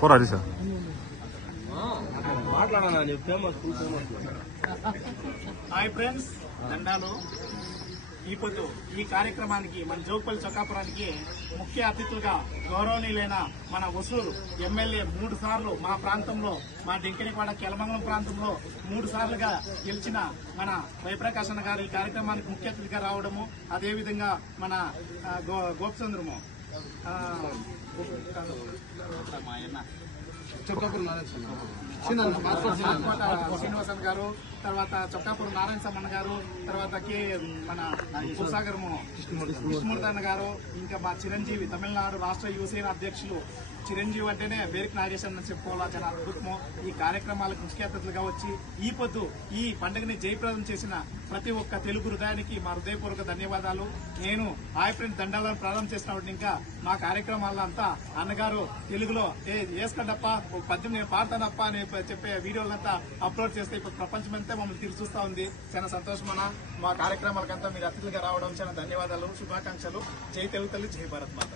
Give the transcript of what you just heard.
పోరాడి sir hi friends, దండాలు. ఇప్పుడు ఈ కార్యక్రమానికి మన జోగుపల్లి చొక్కాపురానికి ముఖ్య అతిథులుగా గౌరవనీయులైన మన వసూరు ఎమ్మెల్యే 3 సార్లు మా ప్రాంతంలో, మా డెంకినివాడ కెలమంగళం ప్రాంతంలో 3 సార్లుగా గెలిచిన మన జయప్రకాష్ అన్న గారు ఈ కార్యక్రమానికి ముఖ్య అతిథిగా రావడము, అదేవిధంగా మన గోపచంద్రము శ్రీనివాసన్ గారు, తర్వాత చొక్కాపూర్ నారాయణ సమ్మన్న గారు, తర్వాత మన సుసాగరము కృష్ణమూర్తి అన్న గారు, ఇంకా మా చిరంజీవి తమిళనాడు రాష్ట్ర యువసేన అధ్యక్షులు చిరంజీవి అంటేనే బేరికి నాగేశ్వరన్ అని చెప్పుకోవాలా, చాలా అద్భుతము. ఈ కార్యక్రమాలకు ముఖ్య అతిథులుగా వచ్చి ఈ పొద్దు ఈ పండుగని జయప్రదం చేసిన ప్రతి ఒక్క తెలుగు హృదయానికి మా హృదయపూర్వక ధన్యవాదాలు. నేను హాయ్ ఫ్రెండ్ దండాలను ప్రారంభం చేసినప్పుడు ఇంకా మా కార్యక్రమాల్లో అంతా అన్నగారు తెలుగులో వేసుకోండప్ప 18 నేను పాడతానప్ప అని చెప్పే వీడియోలంతా అప్లోడ్ చేస్తే ఇప్పుడు ప్రపంచమంతా మమ్మల్ని తిరిగి చూస్తా ఉంది. చాలా సంతోషమన్నా. మా కార్యక్రమాలకంతా మీరు అతిథులుగా రావడం చాలా ధన్యవాదాలు, శుభాకాంక్షలు. జై తెలుగు తల్లి, జై భారత్ మాత.